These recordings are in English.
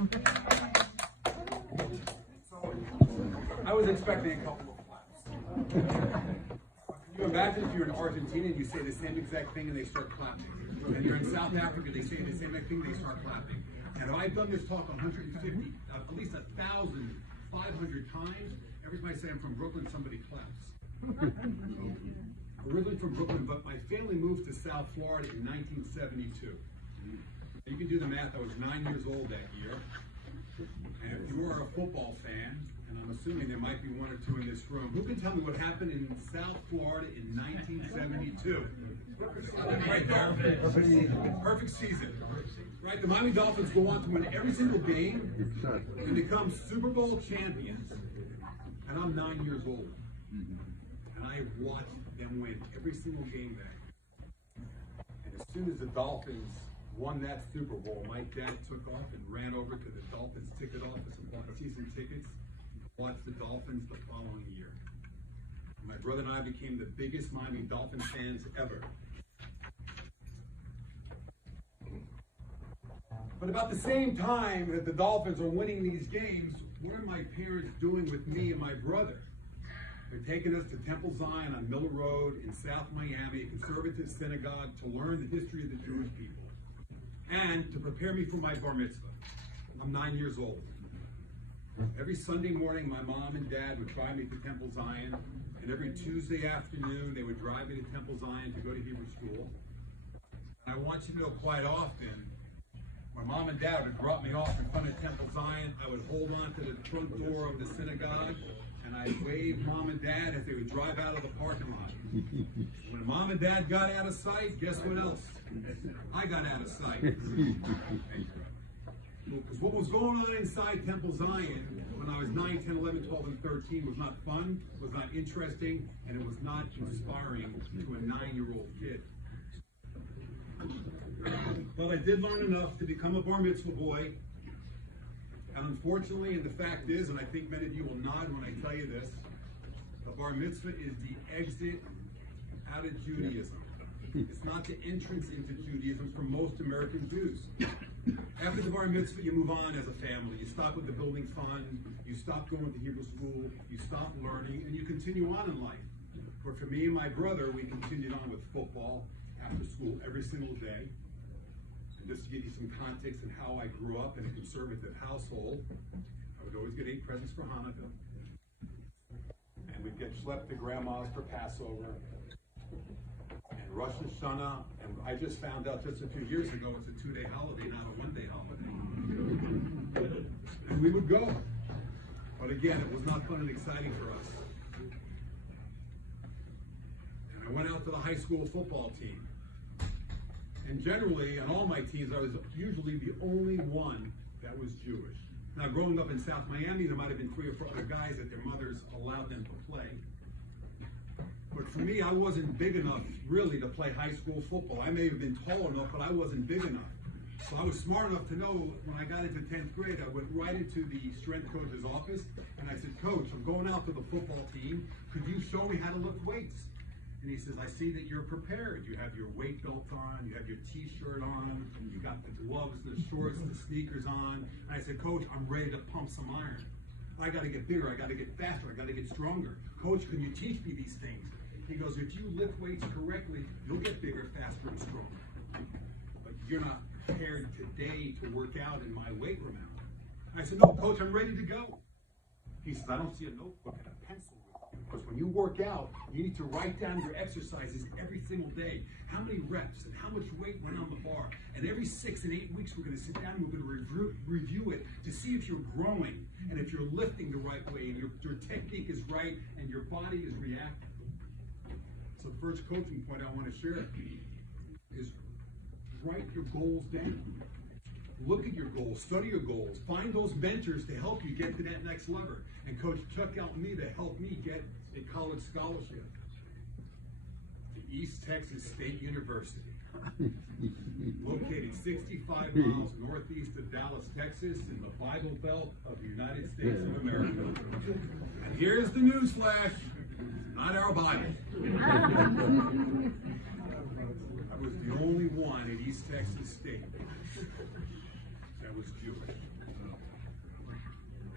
So, I was expecting a couple of claps. Can you imagine if you're in Argentina and you say the same exact thing and they start clapping? And you're in South Africa, they say the same exact thing, they start clapping. And I've done this talk 150, at least 1,500 times. Every time I say I'm from Brooklyn, somebody claps. Originally from Brooklyn, but my family moved to South Florida in 1972. You can do the math, I was 9 years old that year. And if you are a football fan, and I'm assuming there might be one or two in this room, who can tell me what happened in South Florida in 1972? Right there. Perfect season. Right, the Miami Dolphins go on to win every single game and become Super Bowl champions. And I'm 9 years old. And I watched them win every single game there. And as soon as the Dolphins won that Super Bowl, my dad took off and ran over to the Dolphins ticket office and bought season tickets. Watched the Dolphins the following year. My brother and I became the biggest Miami Dolphins fans ever. But about the same time that the Dolphins are winning these games, what are my parents doing with me and my brother? They're taking us to Temple Zion on Miller Road in South Miami, a conservative synagogue, to learn the history of the Jewish people and to prepare me for my bar mitzvah. I'm 9 years old. Every Sunday morning, my mom and dad would drive me to Temple Zion, and every Tuesday afternoon, they would drive me to Temple Zion to go to Hebrew school. And I want you to know, quite often, my mom and dad would drop me off in front of Temple Zion. I would hold on to the front door of the synagogue, and I'd wave mom and dad as they would drive out of the parking lot. When mom and dad got out of sight, guess what else? I got out of sight. Because what was going on inside Temple Zion when I was 9, 10, 11, 12, and 13 was not fun, was not interesting, and it was not inspiring to a 9-year-old kid. But I did learn enough to become a bar mitzvah boy. And unfortunately, and the fact is, and I think many of you will nod when I tell you this, the bar mitzvah is the exit out of Judaism. It's not the entrance into Judaism for most American Jews. After the bar mitzvah, you move on as a family. You stop with the building fund, you stop going to Hebrew school, you stop learning, and you continue on in life. But for me and my brother, we continued on with football after school every single day. And just to give you some context on how I grew up in a conservative household, I would always get 8 presents for Hanukkah. And we'd get schlepped to grandma's for Passover. And Rosh Hashanah, and I just found out just a few years ago, it's a 2-day holiday, not a 1-day holiday. And we would go. But again, it was not fun and exciting for us. And I went out to the high school football team. And generally, on all my teams, I was usually the only one that was Jewish. Now, growing up in South Miami, there might have been 3 or 4 other guys that their mothers allowed them to play. But for me, I wasn't big enough, really, to play high school football. I may have been tall enough, but I wasn't big enough. So I was smart enough to know when I got into 10th grade, I went right into the strength coach's office, and I said, "Coach, I'm going out to the football team. Could you show me how to lift weights?" And he says, "I see that you're prepared. You have your weight belt on, you have your t-shirt on, you got the gloves, the shorts, the sneakers on." And I said, "Coach, I'm ready to pump some iron. I got to get bigger, I got to get faster, I got to get stronger. Coach, can you teach me these things?" He goes, "If you lift weights correctly, you'll get bigger, faster, and stronger. But you're not prepared today to work out in my weight room out." I said, "No, Coach, I'm ready to go." He says, "I don't see a notebook and a pencil. Because when you work out, you need to write down your exercises every single day. How many reps and how much weight went on the bar. And every 6 and 8 weeks, we're going to sit down and we're going to review it to see if you're growing and if you're lifting the right way and your technique is right and your body is reacting." So the first coaching point I want to share is write your goals down. Look at your goals, study your goals, find those mentors to help you get to that next level. And Coach Chuck helped me to help me get a college scholarship to East Texas State University, located 65 miles northeast of Dallas, Texas, in the Bible Belt of the United States of America. And here's the news flash, not our Bible. I was the only one at East Texas State that was Jewish.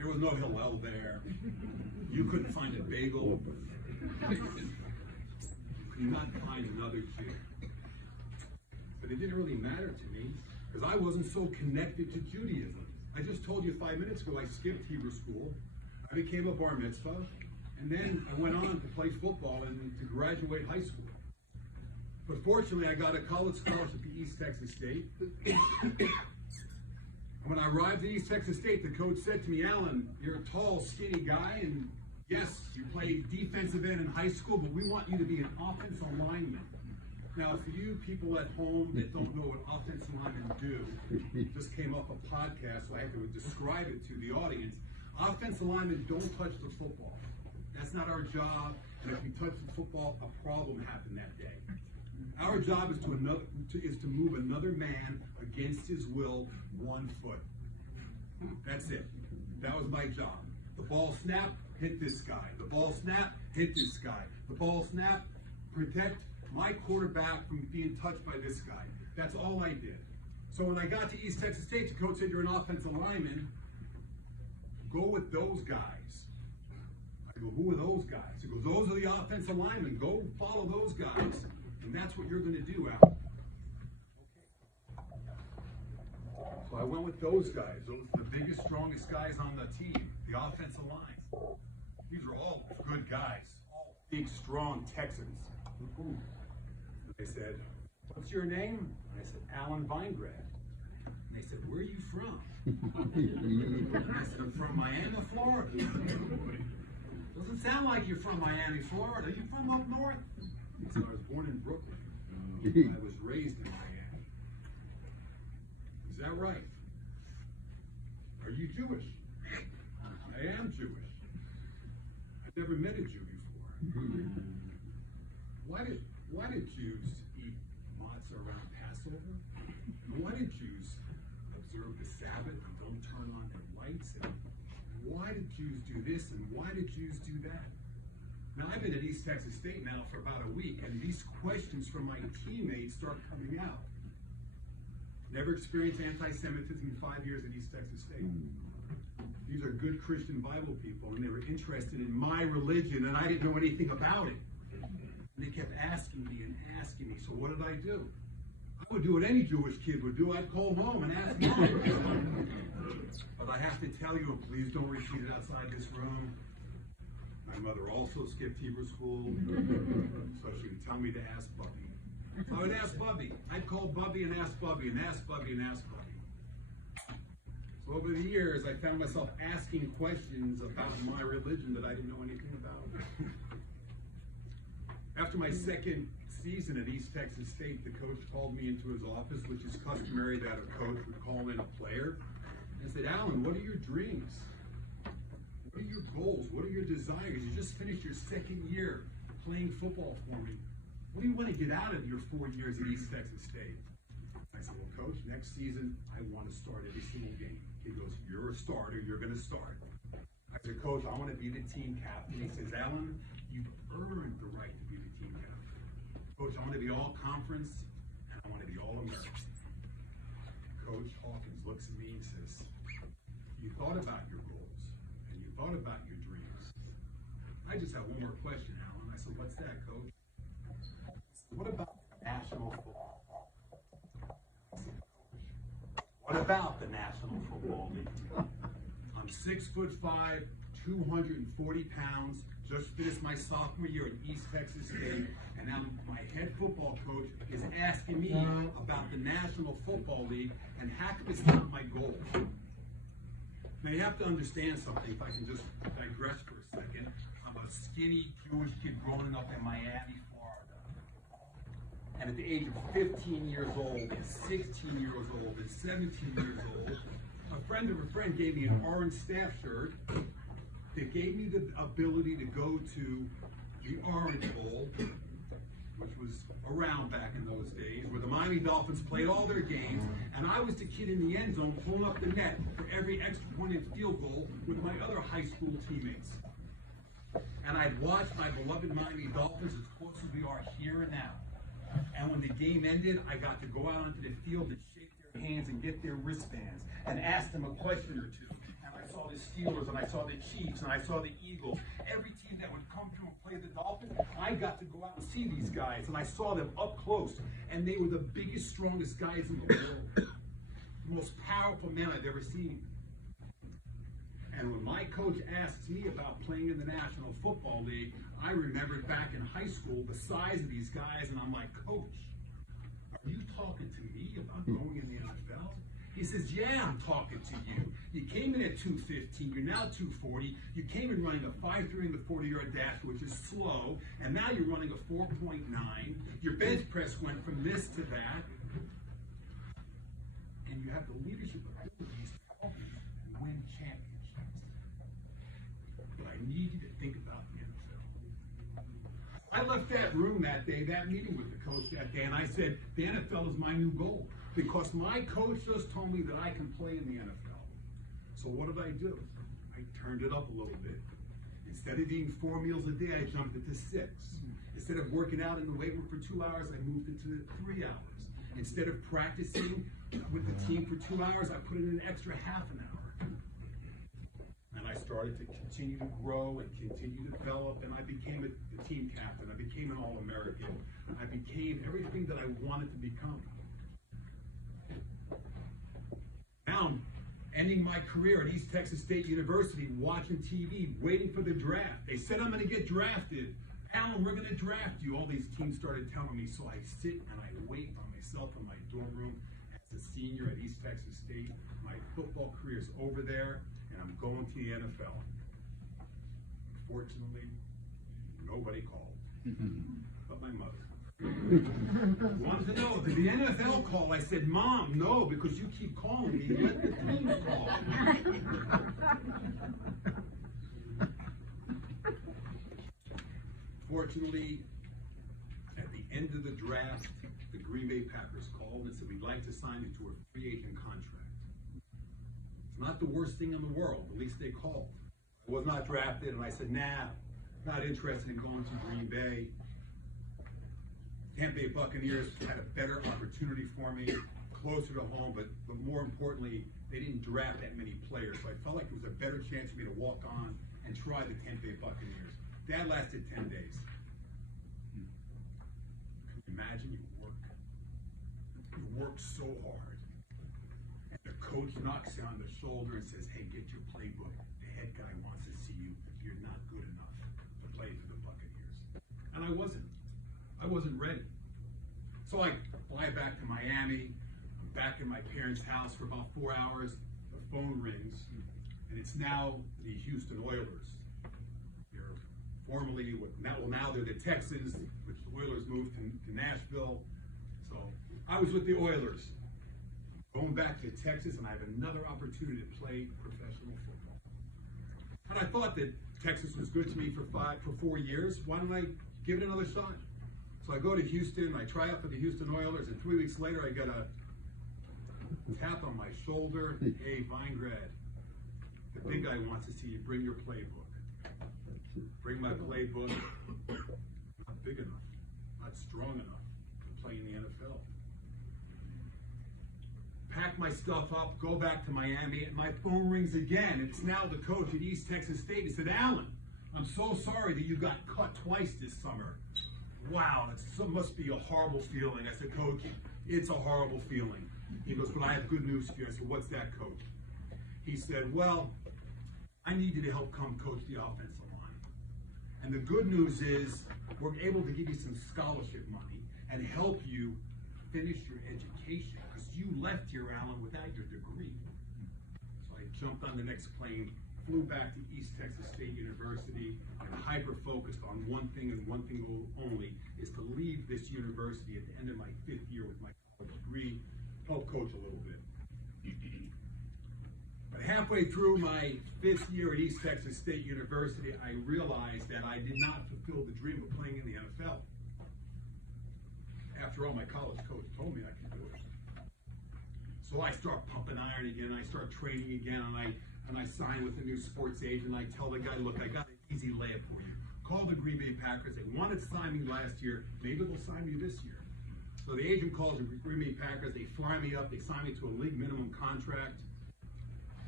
There was no Hillel there. You couldn't find a bagel. You could not find another Jew. But it didn't really matter to me because I wasn't so connected to Judaism. I just told you 5 minutes ago I skipped Hebrew school. I became a bar mitzvah. And then I went on to play football and to graduate high school. But fortunately, I got a college scholarship at East Texas State. And when I arrived at East Texas State, the coach said to me, Alan, you're a tall, skinny guy, and yes, you played defensive end in high school, but we want you to be an offensive lineman. Now, for you people at home that don't know what offensive linemen do, just came up a podcast, so I have to describe it to the audience. Offensive linemen don't touch the football. That's not our job, and if we touch the football, a problem happened that day. Our job is to move another man against his will 1 foot. That's it. That was my job. The ball snap, hit this guy. The ball snap, hit this guy. The ball snap, protect my quarterback from being touched by this guy. That's all I did. So when I got to East Texas State, the coach said, you're an offensive lineman. Go with those guys. I go, who are those guys? He goes, those are the offensive linemen. Go follow those guys. And that's what you're going to do, Al. So I went with those guys. Those are the biggest, strongest guys on the team, the offensive line. These are all good guys, all big, strong Texans. And they said, what's your name? And I said, Alan Veingrad. And they said, where are you from? I said, I'm from Miami, Florida. Doesn't sound like you're from Miami, Florida. Are you from up north? He said, I was born in Brooklyn. I was raised in Miami. Is that right? Are you Jewish? I am Jewish. I've never met a Jew before. Why did Jews eat matzah around Passover? And why did Jews observe the Sabbath and don't turn on their lights? And why did Jews do this and why did Jews do that? Now, I've been at East Texas State now for about a week, and these questions from my teammates start coming out. Never experienced anti-Semitism in 5 years at East Texas State. These are good Christian Bible people, and they were interested in my religion, and I didn't know anything about it. And they kept asking me and asking me, so what did I do? I would do what any Jewish kid would do. I'd call mom and ask mom. But I have to tell you, please don't repeat it outside this room. My mother also skipped Hebrew school, so she would tell me to ask Bubby. So I would ask Bubby. I'd call Bubby and ask Bubby and ask Bubby and ask Bubby. So over the years, I found myself asking questions about my religion that I didn't know anything about. After my second season at East Texas State, the coach called me into his office, which is customary that a coach would call in a player, and said, Alan, what are your dreams? What are your goals? What are your desires? You just finished your second year playing football for me. What do you want to get out of your 4 years at East Texas State? I said, well, coach, next season, I want to start every single game. He goes, you're a starter, you're going to start. I said, coach, I want to be the team captain. He says, Alan, you've earned the right to be the team captain. Coach, I want to be all conference, and I want to be all American. Coach Hawkins looks at me and says, you thought about your goals. Thought about your dreams. I just have one more question, Alan. I said, what's that, coach? What about national football? What about the National Football League? I'm 6'5", 240 pounds, just finished my sophomore year at East Texas State, and now my head football coach is asking me about the National Football League, and how come it's not my goal? Now you have to understand something, if I can just digress for a second. I'm a skinny Jewish kid growing up in Miami, Florida. And at the age of 15 years old, and 16 years old, and 17 years old, a friend of a friend gave me an orange staff shirt that gave me the ability to go to the Orange Bowl, which was around back in those days, where the Miami Dolphins played all their games, and I was the kid in the end zone pulling up the net for every extra point and field goal with my other high school teammates. And I'd watch my beloved Miami Dolphins as close as we are here and now. And when the game ended, I got to go out onto the field and shake their hands and get their wristbands and ask them a question or two. And I saw the Steelers, and I saw the Chiefs, and I saw the Eagles. Every team that would come through and play the Dolphins, I got to go out and see these guys, and I saw them up close, and they were the biggest, strongest guys in the world. The most powerful men I've ever seen. And when my coach asked me about playing in the National Football League, I remembered back in high school the size of these guys, and I'm like, Coach, are you talking to me about going in the NFL? He says, yeah, I'm talking to you. You came in at 215, you're now 240. You came in running a 5.3 in the 40-yard dash, which is slow, and now you're running a 4.9. Your bench press went from this to that. And you have the leadership abilities to help you win championships. But I need you to think about the NFL. I left that room that day, that meeting with the coach that day, and I said, the NFL is my new goal. Because my coach just told me that I can play in the NFL. So what did I do? I turned it up a little bit. Instead of eating 4 meals a day, I jumped it to 6. Instead of working out in the weight room for 2 hours, I moved it to 3 hours. Instead of practicing with the team for 2 hours, I put in an extra half an hour. And I started to continue to grow and continue to develop, and I became a team captain. I became an All-American. I became everything that I wanted to become. Now I'm ending my career at East Texas State University, watching TV, waiting for the draft. They said I'm going to get drafted. Alan, we're going to draft you. All these teams started telling me, so I sit and I wait by myself in my dorm room as a senior at East Texas State. My football career is over there, and I'm going to the NFL. Unfortunately, nobody called, but my mother. Wanted to know, did the NFL call? I said, Mom, no, because you keep calling me. Let the teams call. Fortunately, at the end of the draft, the Green Bay Packers called and said, we'd like to sign you to a free agent contract. It's not the worst thing in the world. At least they called. I was not drafted, and I said, nah, not interested in going to Green Bay. Tampa Bay Buccaneers had a better opportunity for me, closer to home, but more importantly, they didn't draft that many players. So I felt like it was a better chance for me to walk on and try the Tampa Bay Buccaneers. That lasted 10 days. Can you imagine you work so hard, and the coach knocks you on the shoulder and says, hey, get your playbook. The head guy wants to see you if you're not good enough to play for the Buccaneers. And I wasn't ready. So I fly back to Miami. I'm back in my parents' house for about 4 hours. The phone rings, and it's now the Houston Oilers. They're formerly, now they're the Texans, which the Oilers moved to Nashville. So I was with the Oilers. Going back to Texas, and I have another opportunity to play professional football. And I thought that Texas was good to me for 4 years. Why don't I give it another shot? So I go to Houston, I try out for the Houston Oilers, and 3 weeks later I get a tap on my shoulder. Hey, Veingrad, the big guy wants to see you. Bring your playbook. Bring my playbook. Not big enough, not strong enough to play in the NFL. Pack my stuff up, go back to Miami, and my phone rings again. It's now the coach at East Texas State. He said, Alan, I'm so sorry that you got cut twice this summer. Wow, that must be a horrible feeling. I said, Coach, it's a horrible feeling. He goes, but I have good news for you. I said, what's that, Coach? He said, well, I need you to help come coach the offensive line. And the good news is we're able to give you some scholarship money and help you finish your education, because you left here, Alan, without your degree. So I jumped on the next plane, flew back to East Texas State University, and hyper-focused on one thing and one thing only, is to leave this university at the end of my 5th year with my college degree, help coach a little bit. But halfway through my 5th year at East Texas State University, I realized that I did not fulfill the dream of playing in the NFL. After all, my college coach told me I could do it. So I start pumping iron again, I start training again, and I sign with a new sports agent. I tell the guy, look, I got an easy layup for you. Call the Green Bay Packers. They wanted to sign me last year. Maybe they'll sign me this year. So the agent calls the Green Bay Packers. They fly me up. They sign me to a league minimum contract.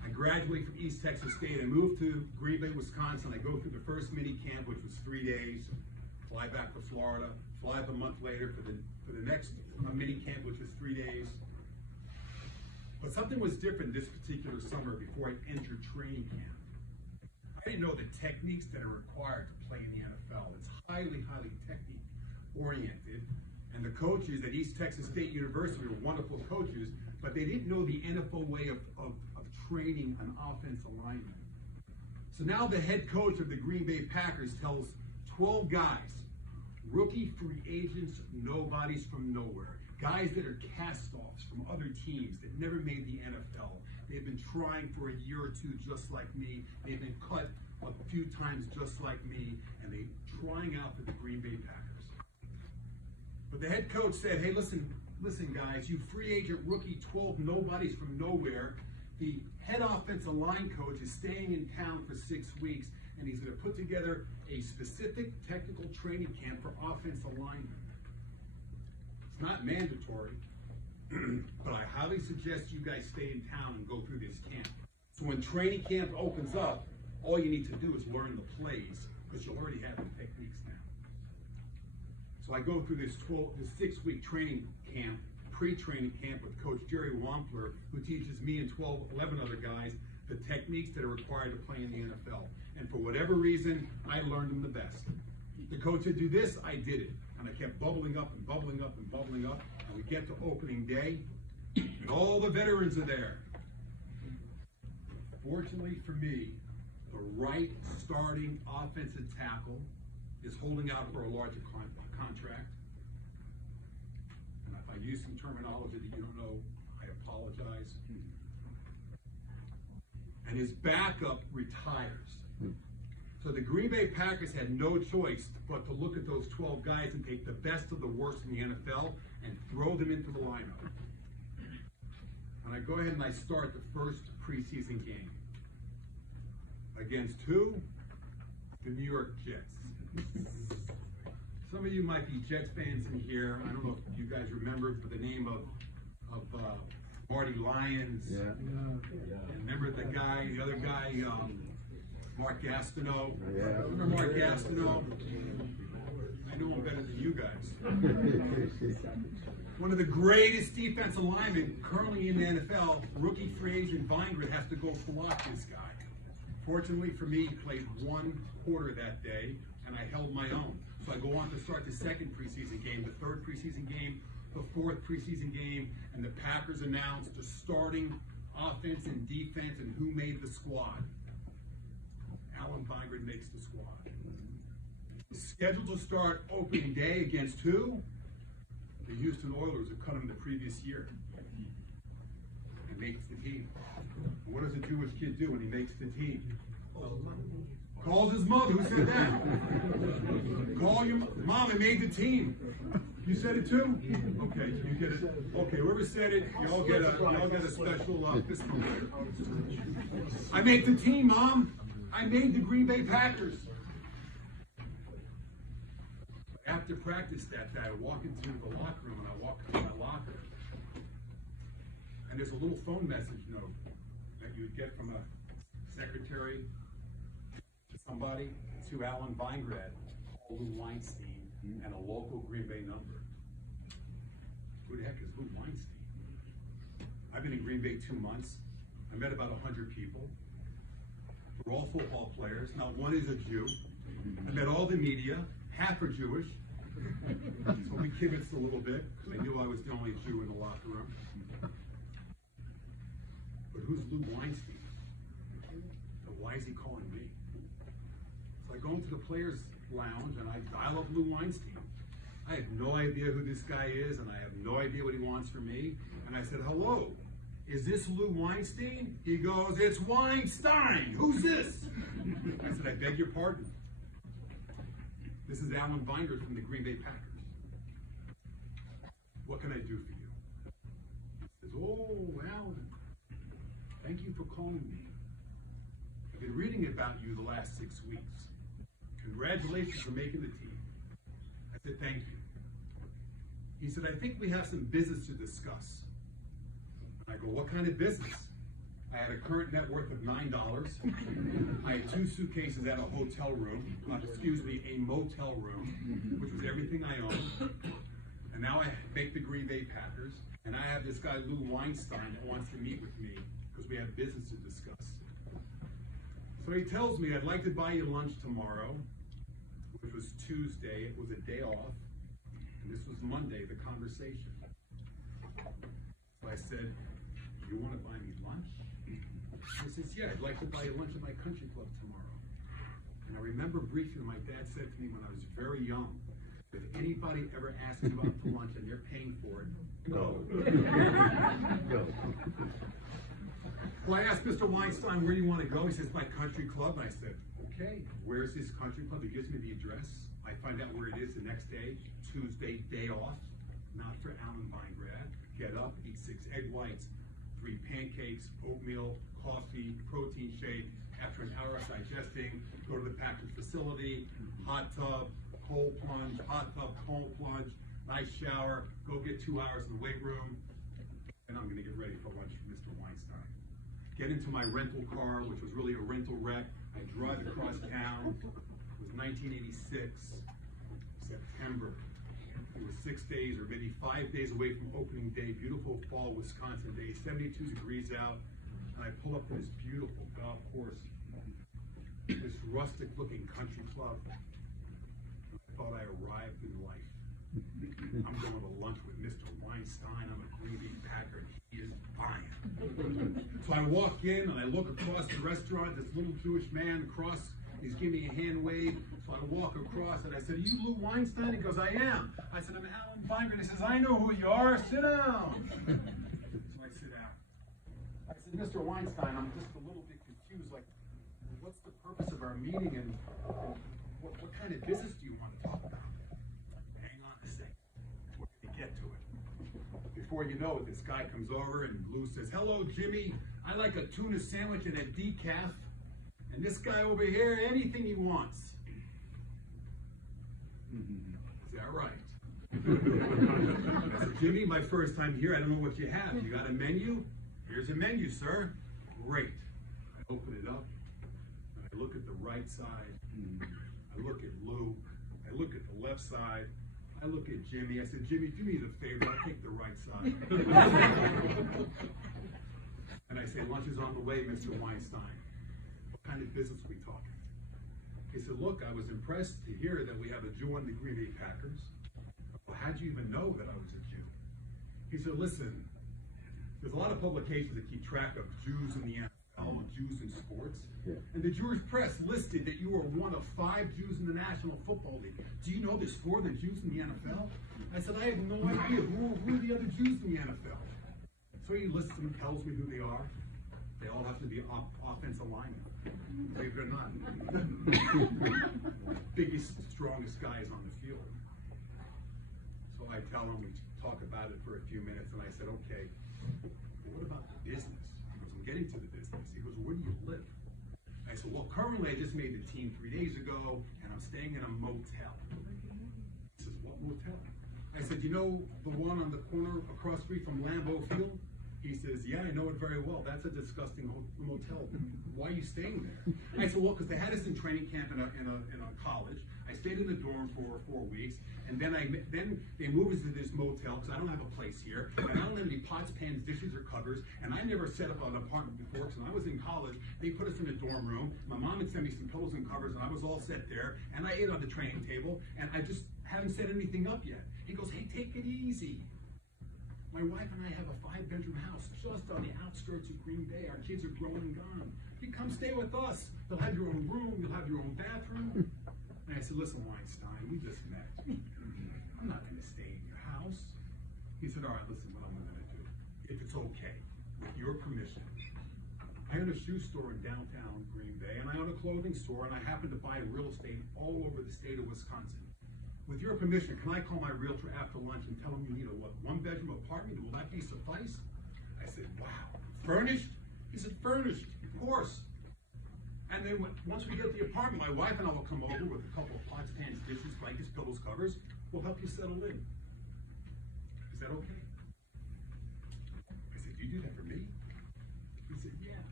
I graduated from East Texas State. I moved to Green Bay, Wisconsin. I go through the first mini camp, which was 3 days, fly back to Florida, fly up a month later for the next mini camp, which was 3 days. But something was different this particular summer before I entered training camp. I didn't know the techniques that are required to play in the NFL. It's highly, highly technique oriented. And the coaches at East Texas State University were wonderful coaches, but they didn't know the NFL way of training an offensive lineman. So now the head coach of the Green Bay Packers tells 12 guys, rookie free agents, nobodies from nowhere, guys that are cast-offs from other teams that never made the NFL. They've been trying for a year or two just like me. They've been cut a few times just like me, and they're trying out for the Green Bay Packers. But the head coach said, hey, listen guys, you free agent rookie 12 nobodies from nowhere. The head offensive line coach is staying in town for 6 weeks, and he's going to put together a specific technical training camp for offensive linemen. It's not mandatory, but I highly suggest you guys stay in town and go through this camp. So when training camp opens up, all you need to do is learn the plays, because you'll already have the techniques now. So I go through this 6-week training camp, pre-training camp with Coach Jerry Wampler, who teaches me and 11 other guys the techniques that are required to play in the NFL. And for whatever reason, I learned them the best. The coach said, do this, I did it. And I kept bubbling up and bubbling up and bubbling up. And we get to opening day, and all the veterans are there. Fortunately for me, the right starting offensive tackle is holding out for a larger contract. And if I use some terminology that you don't know, I apologize. And his backup retires. So the Green Bay Packers had no choice but to look at those 12 guys and take the best of the worst in the NFL and throw them into the lineup. And I go ahead and I start the first preseason game. Against who? The New York Jets. Some of you might be Jets fans in here. I don't know if you guys remember the name of Marty Lyons. Yeah. And remember the other guy, Mark Gastineau. Yeah. Remember Mark Gastineau? I know him better than you guys. One of the greatest defensive linemen currently in the NFL, rookie free agent Veingrad, has to go block this guy. Fortunately for me, he played 1 quarter that day, and I held my own. So I go on to start the second preseason game, the third preseason game, the fourth preseason game, and the Packers announced the starting offense and defense and who made the squad. Alan Veingrad makes the squad. Scheduled to start opening day against who? The Houston Oilers, who cut him the previous year. And makes the team. And what does a Jewish kid do when he makes the team? Calls his mother. Who said that? Call your mom. I made the team. You said it too? Okay, you get it. Okay, whoever said it, y'all get a special fist bump. I made the team, Mom. I made the Green Bay Packers. After practice that day, I walk into the locker room and I walk into my locker. And there's a little phone message note that you would get from a secretary to somebody, to Alan Veingrad, Lou Weinstein, and a local Green Bay number. Who the heck is Lou Weinstein? I've been in Green Bay 2 months. I met about 100 people. We're all football players. Not one is a Jew. I met all the media. Half are Jewish. So we kibitzed a little bit, because I knew I was the only Jew in the locker room. But who's Lou Weinstein? And why is he calling me? So I go into the players' lounge and I dial up Lou Weinstein. I have no idea who this guy is, and I have no idea what he wants from me. And I said, hello, is this Lou Weinstein? He goes, it's Weinstein. Who's this? I said, I beg your pardon. This is Alan Veingrad from the Green Bay Packers. What can I do for you? He says, oh, Alan, thank you for calling me. I've been reading about you the last 6 weeks. Congratulations for making the team. I said, thank you. He said, I think we have some business to discuss. And I go, what kind of business? I had a current net worth of $9. I had 2 suitcases at a hotel room, a motel room, which was everything I owned. And now I make the Green Bay Packers, and I have this guy, Lou Weinstein, that wants to meet with me because we have business to discuss. So he tells me, I'd like to buy you lunch tomorrow, which was Tuesday. It was a day off. And this was Monday, the conversation. So I said, you want to buy me lunch? He says, yeah, I'd like to buy you lunch at my country club tomorrow. And I remember briefly my dad said to me when I was very young, if anybody ever asks you out to lunch and they're paying for it, go. Go. Well, I asked Mr. Weinstein, where do you want to go? He says, my country club. And I said, okay, where's this country club? He gives me the address. I find out where it is the next day, Tuesday, day off, not for Alan Veingrad. Get up, eat 6 egg whites, 3 pancakes, oatmeal, coffee, protein shake. After an hour of digesting, go to the Packers facility, hot tub, cold plunge, hot tub, cold plunge, nice shower, go get 2 hours in the weight room, and I'm going to get ready for lunch with Mr. Weinstein. Get into my rental car, which was really a rental wreck. I drive across town. It was 1986, September. It was 6 days or maybe 5 days away from opening day, beautiful fall Wisconsin day, 72 degrees out, and I pull up to this beautiful golf course, this rustic looking country club. I thought I arrived in life. I'm going to lunch with Mr. Weinstein. I'm a Green Bay Packer, and he is fine. So I walk in and I look across the restaurant. This little Jewish man across, he's giving me a hand wave. So I walk across and I said, are you Lou Weinstein? He goes, I am. I said, I'm Alan Veingrad. He says, I know who you are. Sit down. So I sit down. I said, Mr. Weinstein, I'm just a little bit confused. Like, what's the purpose of our meeting and what kind of business do you want to talk about? Hang on a second. We're going to get to it. Before you know it, this guy comes over and Lou says, hello, Jimmy. I like a tuna sandwich and a decaf. And this guy over here, anything he wants. Is that right? I said, Jimmy, my first time here, I don't know what you have. You got a menu? Here's a menu, sir. Great. I open it up, and I look at the right side. I look at Lou. I look at the left side. I look at Jimmy. I said, Jimmy, do me the favor. I'll take the right side. And I say, lunch is on the way, Mr. Weinstein. What kind of business are we talking? He said, look, I was impressed to hear that we have a Jew on the Green Bay Packers. Well, how'd you even know that I was a Jew? He said, listen, there's a lot of publications that keep track of Jews in the NFL and Jews in sports. Yeah. And the Jewish press listed that you were one of 5 Jews in the National Football League. Do you know there's 4 other Jews in the NFL? I said, I have no idea. Who are the other Jews in the NFL? So he lists them and tells me who they are. They all have to be offensive linemen. Believe it or not. Biggest, strongest guys on the field. So I tell him, we talk about it for a few minutes, and I said, okay, well, what about the business? He goes, I'm getting to the business. He goes, where do you live? I said, well, currently I just made the team 3 days ago, and I'm staying in a motel. He says, what motel? I said, you know the one on the corner across the street from Lambeau Field? He says, yeah, I know it very well. That's a disgusting motel. Why are you staying there? I said, well, because they had us in training camp in a college. I stayed in the dorm for 4 weeks, and then they moved us to this motel because I don't have a place here, and I don't have any pots, pans, dishes, or covers, and I never set up an apartment before. So when I was in college, they put us in a dorm room. My mom had sent me some pillows and covers, and I was all set there, and I ate on the training table, and I just haven't set anything up yet. He goes, hey, take it easy. My wife and I have a 5-bedroom house just on the outskirts of Green Bay. Our kids are grown and gone. You come stay with us. You'll have your own room. You'll have your own bathroom. And I said, listen, Weinstein, we just met. I'm not going to stay in your house. He said, all right, listen, what I'm going to do. If it's okay, with your permission, I own a shoe store in downtown Green Bay, and I own a clothing store, and I happen to buy real estate all over the state of Wisconsin. With your permission, can I call my realtor after lunch and tell him you need a 1-bedroom apartment? Will that be suffice? I said, wow. Furnished? He said, furnished, of course. And then once we get the apartment, my wife and I will come over with a couple of pots, pans, dishes, blankets, pillows, covers. We'll help you settle in. Is that okay? I said, do you do that for me? He said, yeah.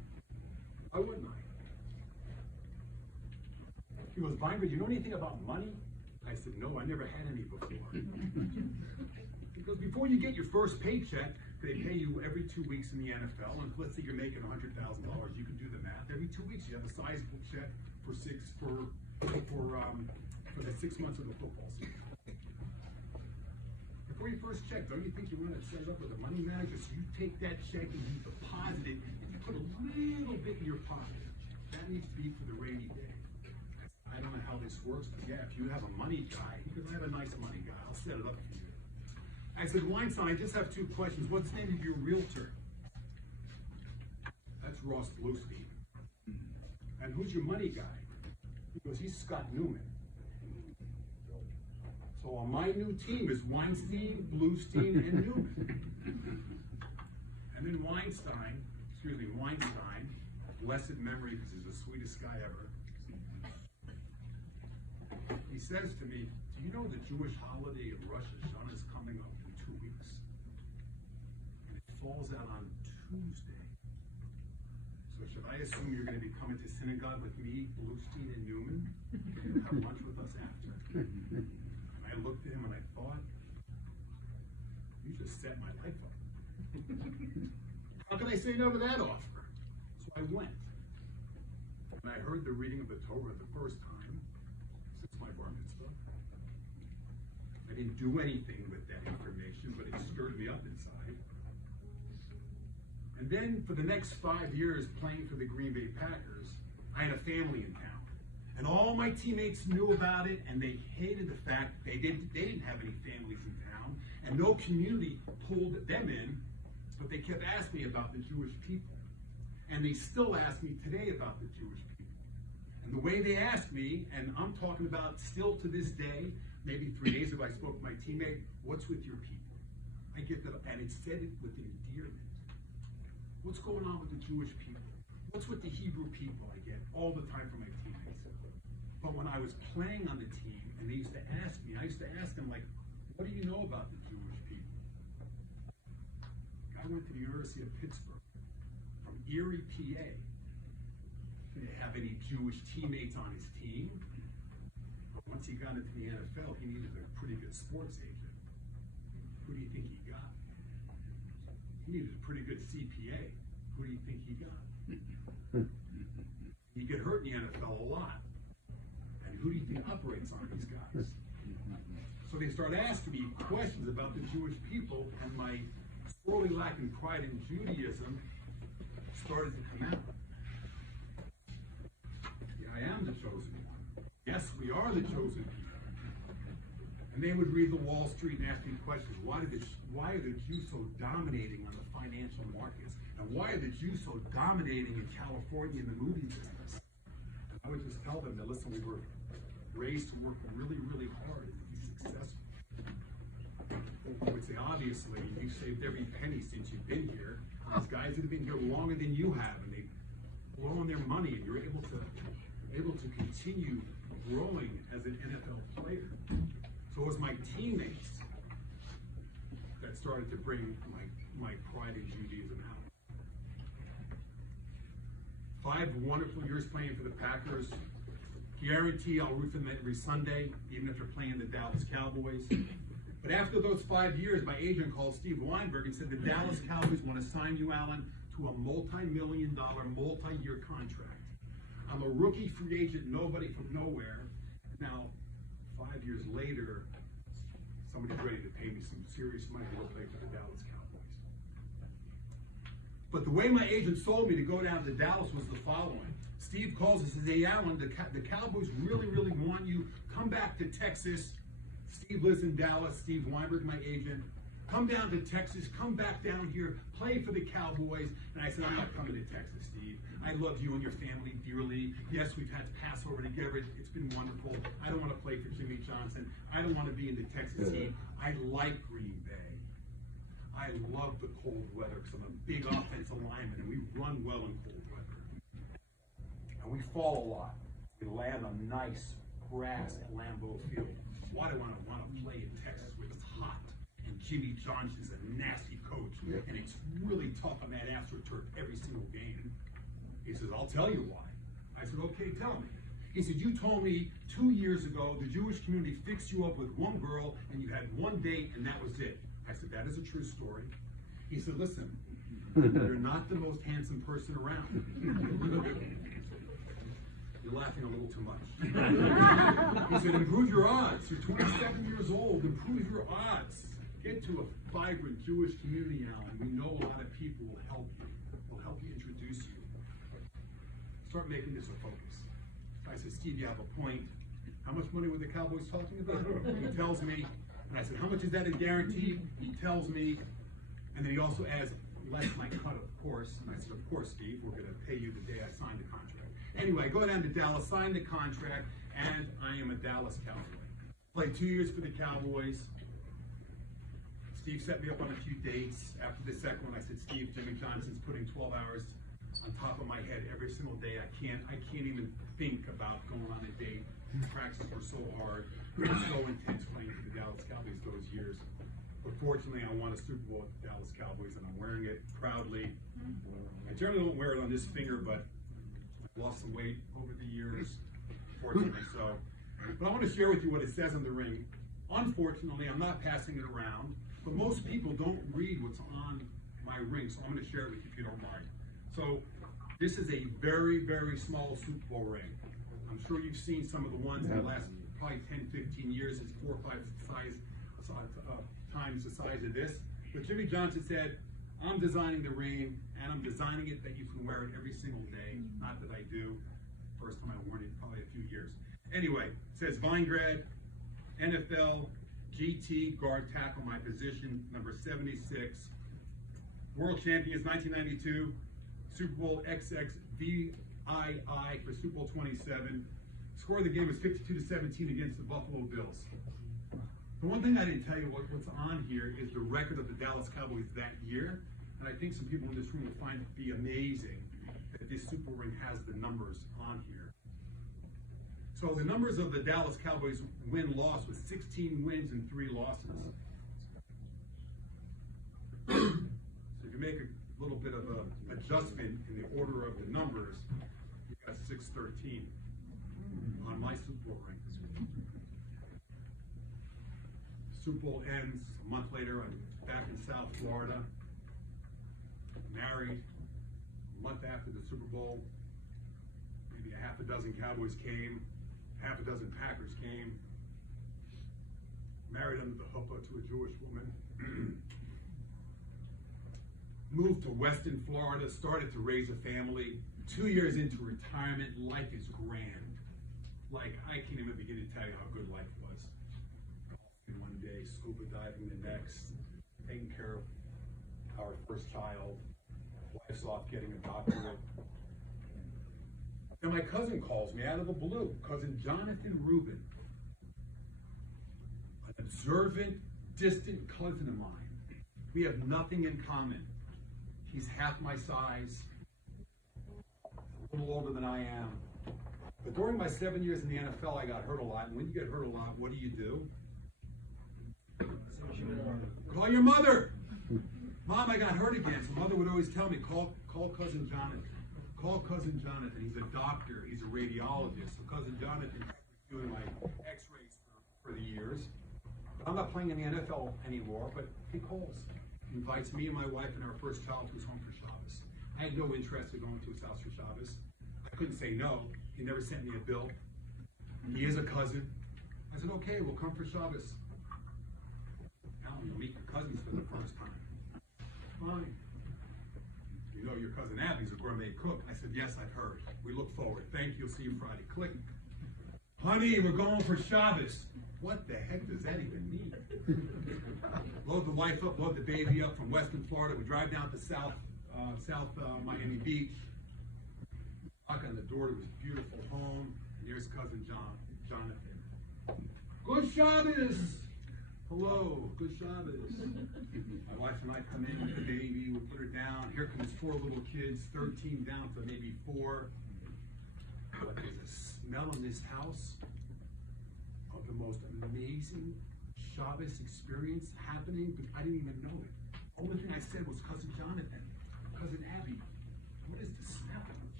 Why wouldn't I? He goes, Veingrad, you know anything about money? I said, no, I never had any before. Because before you get your first paycheck, they pay you every 2 weeks in the NFL, and let's say you're making $100,000, you can do the math. Every 2 weeks you have a sizable check for the 6 months of the football season. Before your first check, don't you think you want to set it up with a money manager so you take that check and you deposit it and you put a little bit in your pocket? That needs to be for the rainy day. I don't know how this works, but yeah, if you have a money guy, because I have a nice money guy, I'll set it up for you. I said, Weinstein, I just have 2 questions. What's the name of your realtor? That's Ross Bluestein. And who's your money guy? He goes, he's Scott Newman. So on my new team is Weinstein, Bluestein, and Newman. And then Weinstein, blessed memory because he's the sweetest guy ever. He says to me, do you know the Jewish holiday of Rosh Hashanah is coming up in 2 weeks? And it falls out on Tuesday. So should I assume you're going to be coming to synagogue with me, Bluestein, and Newman? You'll have lunch with us after. And I looked at him and I thought, you just set my life up. How can I say no to that offer? So I went. And I heard the reading of the Torah the first time since my bar mitzvah. I didn't do anything with that information, but it stirred me up inside. And then for the next 5 years playing for the Green Bay Packers, I had a family in town. And all my teammates knew about it, and they hated the fact they didn't have any families in town, and no community pulled them in, but they kept asking me about the Jewish people. And they still ask me today about the Jewish people. And the way they ask me, and I'm talking about still to this day, maybe 3 days ago I spoke to my teammate, what's with your people? I get that, and it said it with endearment. What's going on with the Jewish people? What's with the Hebrew people? I get all the time from my teammates. But when I was playing on the team, and they used to ask me, I used to ask them, like, what do you know about the Jewish people? I went to the University of Pittsburgh, from Erie, PA. Did he have any Jewish teammates on his team? But once he got into the NFL, he needed a pretty good sports agent. Who do you think he got? He needed a pretty good CPA. Who do you think he got? He get hurt in the NFL a lot. And who do you think operates on these guys? So they start asking me questions about the Jewish people, and my sorely lacking pride in Judaism started to come out. Yeah, I am the chosen one. Yes, we are the chosen people. And they would read the Wall Street and ask me questions. Why are the Jews so dominating on the financial markets? And why are the Jews so dominating in California in the movie business? And I would just tell them that, listen, we were raised to work really, really hard and to be successful. I would say, obviously, you've saved every penny since you've been here. These guys that have been here longer than you have, and they've blown their money, and you're able to continue growing as an NFL player. So it was my teammates that started to bring my pride in Judaism out. 5 wonderful years playing for the Packers. Guarantee I'll root for them every Sunday, even if they're playing the Dallas Cowboys. But after those 5 years, my agent called Steve Weinberg and said, the Dallas Cowboys want to sign you, Alan, to a multi-million-dollar, multi-year contract. I'm a rookie free agent, nobody from nowhere. Now, 5 years later, somebody's ready to pay me some serious money to go play for the Dallas Cowboys. But the way my agent sold me to go down to Dallas was the following. Steve calls and says, hey, Alan, the Cowboys really, really want you. Come back to Texas. Steve lives in Dallas. Steve Weinberg, my agent. Come down to Texas. Come back down here. Play for the Cowboys. And I said, I'm not coming to Texas, Steve. I love you and your family dearly. Yes, we've had Passover together. It's been wonderful. I don't want to play for Jimmy Johnson. I don't want to be in the Texas heat. I like Green Bay. I love the cold weather because I'm a big offensive lineman and we run well in cold weather. And we fall a lot. We land on nice grass at Lambeau Field. Why do I want to play in Texas where it's hot and Jimmy Johnson's a nasty coach and it's really tough on that AstroTurf every single game? He says, I'll tell you why. I said, okay, tell me. He said, you told me 2 years ago the Jewish community fixed you up with one girl and you had one date and that was it. I said, that is a true story. He said, listen, you're not the most handsome person around. You're laughing a little too much. He said, improve your odds. You're 27 years old. Improve your odds. Get to a vibrant Jewish community now, and we know a lot of people will help you. Will help you introduce you. Start making this a focus. I said, Steve, you have a point. How much money were the Cowboys talking about? He tells me, and I said, how much is that in guarantee? He tells me, and then he also adds, less my cut, of course. And I said, of course, Steve, we're going to pay you the day I signed the contract. Anyway, I go down to Dallas, sign the contract, and I am a Dallas Cowboy. Played 2 years for the Cowboys. Steve set me up on a few dates. After the second one, I said, Steve, Jimmy Johnson's putting 12 hours on top of my head every single day. I can't even think about going on a date. Practices were so hard. It was so intense playing for the Dallas Cowboys those years. But fortunately, I won a Super Bowl with the Dallas Cowboys, and I'm wearing it proudly. I generally don't wear it on this finger, but I've lost some weight over the years, fortunately so. But I want to share with you what it says on the ring. Unfortunately, I'm not passing it around, but most people don't read what's on my ring, so I'm going to share it with you if you don't mind. So this is a very, very small Super Bowl ring. I'm sure you've seen some of the ones in the last probably 10, 15 years. It's 4 or 5 times the size of this. But Jimmy Johnson said, I'm designing the ring, and I'm designing it that you can wear it every single day. Not that I do. First time I worn it, probably a few years. Anyway, it says Veingrad, NFL, GT, guard tackle, my position, number 76. World champions, 1992. Super Bowl XXVII for Super Bowl 27. Score of the game was 52-17 against the Buffalo Bills. The one thing I didn't tell you what's on here is the record of the Dallas Cowboys that year. And I think some people in this room will find it to be amazing that this Super Bowl ring has the numbers on here. So the numbers of the Dallas Cowboys win-loss was 16 wins and 3 losses. So if you make a little bit of an adjustment in the order of the numbers, you got 613 on my Super Bowl ring. Super Bowl ends a month later. I'm back in South Florida, married. A month after the Super Bowl, maybe a half a dozen Cowboys came, half a dozen Packers came. Married under the chuppah to a Jewish woman. Moved to Western Florida, started to raise a family. 2 years into retirement, life is grand. Like, I can't even begin to tell you how good life was. Golfing one day, scuba diving the next, taking care of our first child, wife's off getting a doctorate. Then my cousin calls me out of the blue, cousin Jonathan Rubin, an observant, distant cousin of mine. We have nothing in common. He's half my size, a little older than I am. But during my 7 years in the NFL, I got hurt a lot. And when you get hurt a lot, what do? Call your mother. Mom, I got hurt again. So mother would always tell me, call cousin Jonathan. Call cousin Jonathan. He's a doctor. He's a radiologist. So cousin Jonathan was doing my x-rays for the years. But I'm not playing in the NFL anymore, but he calls. He invites me and my wife and our first child to his home for Shabbos. I had no interest in going to his house for Shabbos. I couldn't say no. He never sent me a bill. He is a cousin. I said, okay, we'll come for Shabbos. Now you'll meet your cousins for the first time. Fine. You know your cousin Abby's a gourmet cook. I said, yes, I've heard. We look forward. Thank you. See you Friday. Click. Honey, we're going for Shabbos. What the heck does that even mean? Load the wife up, load the baby up from Western Florida. We drive down to South Miami Beach. Knock on the door to his beautiful home. And here's cousin Jonathan. Good Shabbos! Hello, good Shabbos. My wife and I come in with the baby, we put her down. Here comes 4 little kids, 13 down to maybe 4. But there's a smell in this house of the most amazing Shabbos experience happening. I didn't even know it. Only thing I said was cousin Jonathan, cousin Abby. What is the smell?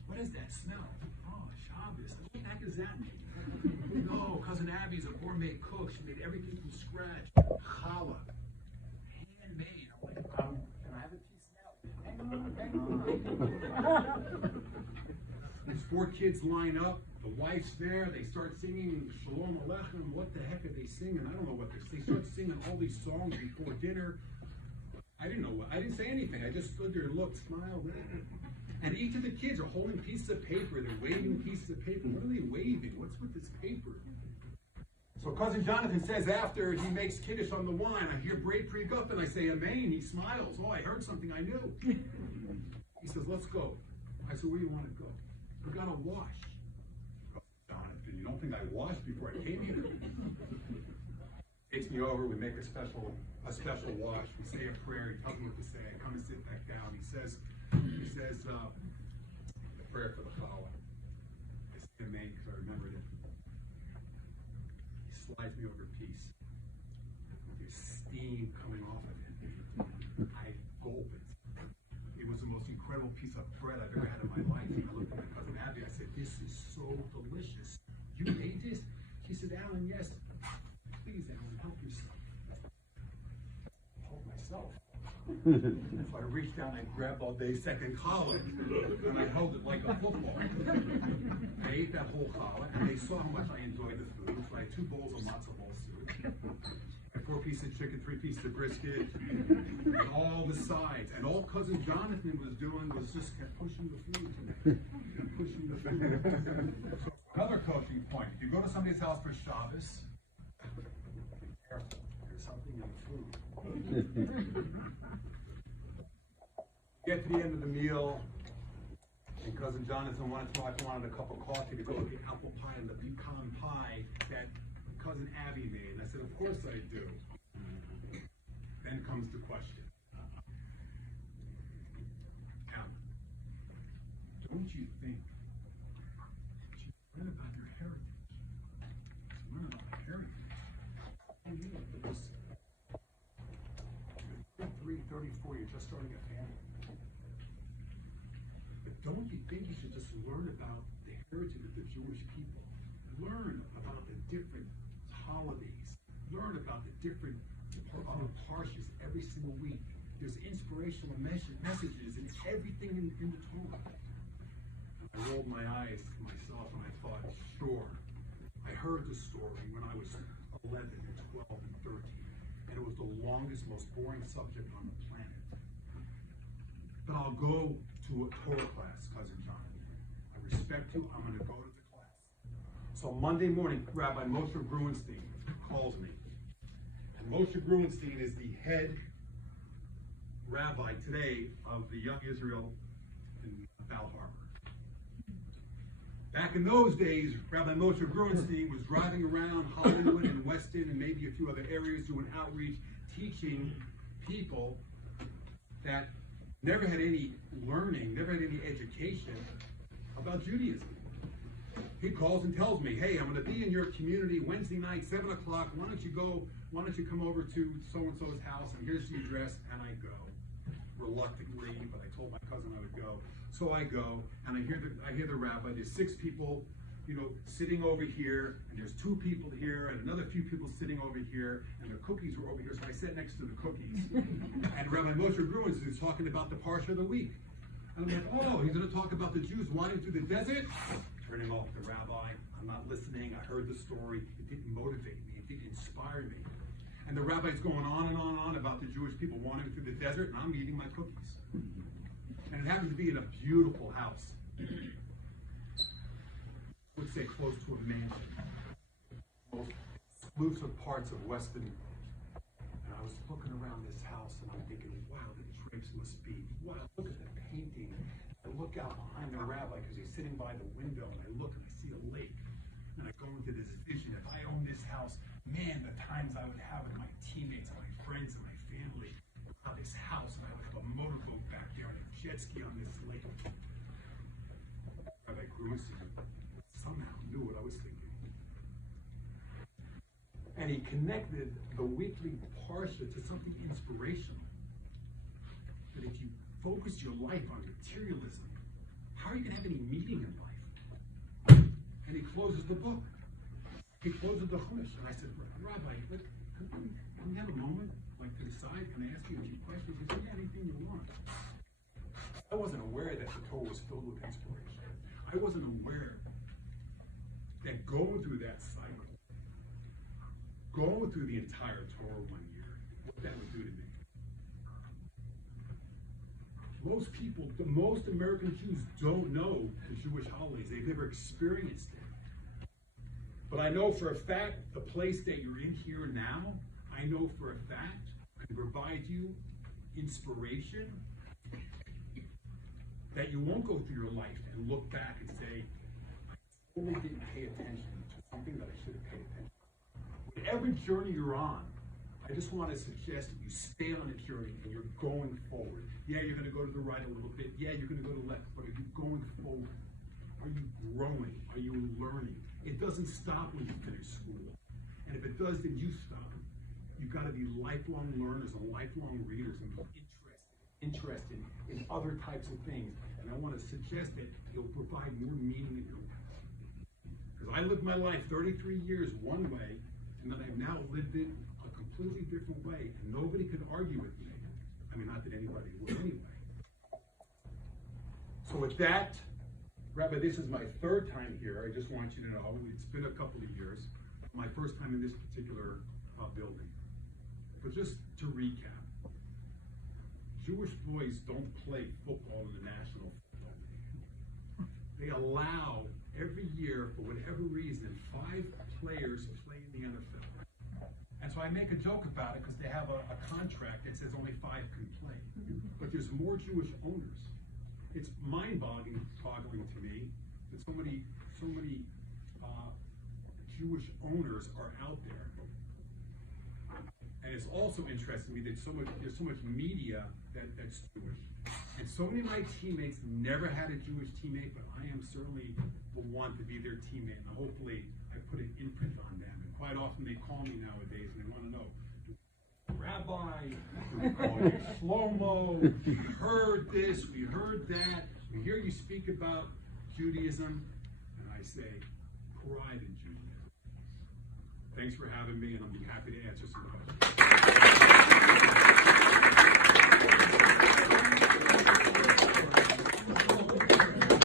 What is that smell? Oh, Shabbos. What the heck does that mean? No, Cousin Abby's a gourmet cook. She made everything from scratch. Challah. Handmade. I'm like, can I have a piece now? Hang on. These 4 kids line up. The wife's there. They start singing Shalom Aleichem. What the heck are they singing? I don't know what they start singing all these songs before dinner. I didn't know what. I didn't say anything. I just stood there, looked, smiled. And each of the kids are holding pieces of paper. They're waving pieces of paper. What are they waving? What's with this paper? So Cousin Jonathan says after he makes Kiddush on the wine, I hear Bray Prieg up and I say, Amen. He smiles. Oh, I heard something I knew. He says, let's go. I said, where do you want to go? We got to wash. Jonathan, you don't think I washed before I came here? Takes me over. We make a special wash. We say a prayer. He tells me what to say. I come and sit back down. He says the prayer for the challah. I say amen because I remembered it. He slides me over a piece. There's steam coming off of it. I gulp it. It was the most incredible piece of bread I've ever had in my life. And I looked at my cousin Abby. I said, "This is so delicious. You made this?" She said, "Alan, yes. Please, Alan, help yourself." Help myself. So I reached down and grabbed all day second challah, and I held it like a football. I ate that whole challah, and they saw how much I enjoyed the food. So I had 2 bowls of matzah ball soup, 4 pieces of chicken, 3 pieces of brisket, and all the sides. And all Cousin Jonathan was doing was just kept pushing the food to me. Kept pushing the food. So another coaching point: if you go to somebody's house for Shabbos, be careful. There's something in the food. Get to the end of the meal, and Cousin Jonathan wanted a cup of coffee to go with the apple pie and the pecan pie that Cousin Abby made. And I said, of course I do. Then comes the question. Alan, don't you think that you learn about your heritage? You learn about heritage. And you know, this 33, 34, you're just starting a family. But don't you think you should just learn about the heritage of the Jewish people? Learn about the different holidays. Learn about the different parshas every single week. There's inspirational messages in everything in the Torah. I rolled my eyes to myself and I thought, sure. I heard the story when I was 11 and 12 and 13. And it was the longest, most boring subject on the planet. But I'll go to a Torah class, Cousin Jonathan. I respect you. I'm going to go to the class. So Monday morning, Rabbi Moshe Gruenstein calls me. And Moshe Gruenstein is the head rabbi today of the Young Israel in Bal Harbor. Back in those days, Rabbi Moshe Gruenstein was driving around Hollywood and Weston and maybe a few other areas doing outreach, teaching people that never had any learning, never had any education about Judaism. He calls and tells me, hey, I'm going to be in your community Wednesday night, 7 o'clock. Why don't you come over to so-and-so's house, and here's the address, and I go. Reluctantly, but I told my cousin I would go. So I go, and I hear the rabbi. There's 6 people, sitting over here, and there's 2 people here, and another few people sitting over here, and the cookies were over here, so I sat next to the cookies. And Rabbi Moshe Gruenstein is talking about the Parsha of the week. And I'm like, oh, he's going to talk about the Jews wandering through the desert? Turning off the rabbi. I'm not listening. I heard the story. It didn't motivate me. It didn't inspire me. And the rabbi's going on and on and on about the Jewish people wandering through the desert, and I'm eating my cookies. And it happens to be in a beautiful house. I would say close to a mansion. Most exclusive parts of Weston. And I was looking around this house, and I'm thinking, wow, the drapes must be, wow, look at the painting. I look out behind the rabbi because he's sitting by the window, and I look and I see a lake. And I go into this vision. If I own this house, man, the times I would have with my teammates and my friends and my family. Out this house, and I would have a motorboat back there and a jet ski on this lake. Rabbi Gruenstein somehow knew what I was thinking. And he connected the weekly parsha to something inspirational. That if you focus your life on materialism, how are you going to have any meaning in life? And he closes the book. He closes the Chumash. And I said, Rabbi, can we have a moment, like to the side? Can I ask you a few questions? He said, yeah, anything you want. I wasn't aware that the Torah was filled with inspiration. I wasn't aware that going through that cycle, going through the entire Torah 1 year, what that would do to me. Most people, most American Jews don't know the Jewish holidays. They've never experienced it. But I know for a fact, the place that you're in here now, I know for a fact, can provide you inspiration that you won't go through your life and look back and say, I totally didn't pay attention to something that I should have paid attention to. Whatever journey you're on, I just want to suggest that you stay on a journey and you're going forward. Yeah, you're going to go to the right a little bit. Yeah, you're going to go to the left. But are you going forward? Are you growing? Are you learning? It doesn't stop when you finish school. And if it does, then you stop. You've got to be lifelong learners and lifelong readers and be interested in other types of things. And I want to suggest that it'll provide more meaning in your life. Because I lived my life 33 years one way, and then I've now lived it a completely different way, and nobody could argue with me. I mean, not that anybody would anyway. So with that, Rabbi, this is my third time here. I just want you to know, it's been a couple of years. My first time in this particular building. But just to recap, Jewish boys don't play football in the National Football League. They allow, every year, for whatever reason, 5 players play in the NFL. And so I make a joke about it because they have a contract that says only 5 can play. But there's more Jewish owners. It's mind-boggling to me that so many Jewish owners are out there. And it's also interesting to me that there's so much media that's Jewish. And so many of my teammates never had a Jewish teammate, but I am certainly the one to be their teammate. And hopefully I put an imprint on them. And quite often they call me nowadays and they want to know, Rabbi, we call you Shlomo, we heard this, we heard that, we hear you speak about Judaism, and I say, pride in Judaism. Thanks for having me, and I'll be happy to answer some questions.